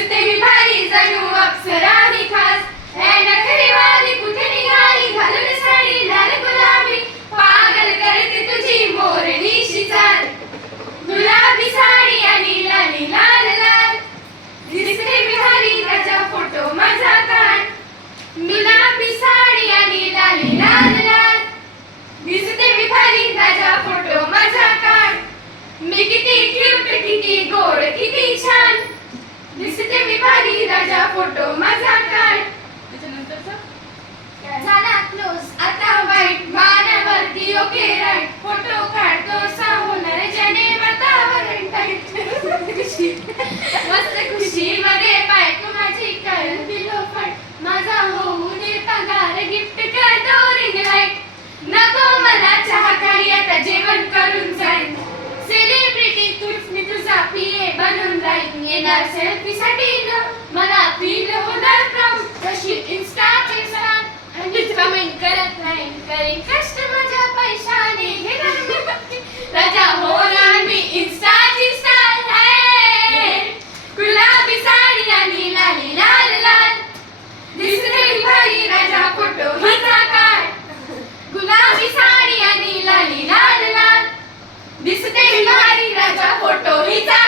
दिसते मी भारी जणू अप्सरा ही खास नखरेवाली कुठे निघाली घालून साडी लाल गुलाबी पागल करते तुझी मोरणीशी चाल गुलाबी साडी आणि लाली लाल लाल दिसते मी भारी त्याचा फोटो माझा काढ गुलाबी साडी आणि लाली लाल लाल दिसते मी भारी त्याचा फोटो माझा काढ मी किती क्यूट किती गोड किती छान दिसते मी भारी राजा फोटो माझा काढ झाला क्लोज आता वाईट मानावरती ओके राईट फोटो काढतो सा होणार ज्याने वातावरण टाईट मस्त खुशी मध्ये बायको माझी कर बिलो फट माझा होऊ दे पगार गिफ्ट करतो रिंग लाईट नको मला चहा खाली आता जेवण करून जाईन सेलिब्रिटी तूच मी तुझा पीए बनून राहीन येणार सेल्फी साठी न मला फील होणार प्राऊड कशी इन्स्टाचे सरान आणि कमेंट करत नाही करीन कष्ट माझ्या पैशाने घेणार मी राजा होणार मी इन्स्टाची स्टार आहे गुलाबी साडी आणि लाली लाल लाल दिसते भारी राजा फोटो हिचा काय गुलाबी साडी आणि लाली लाल लाल दिसते भारी राजा फोटो हिचा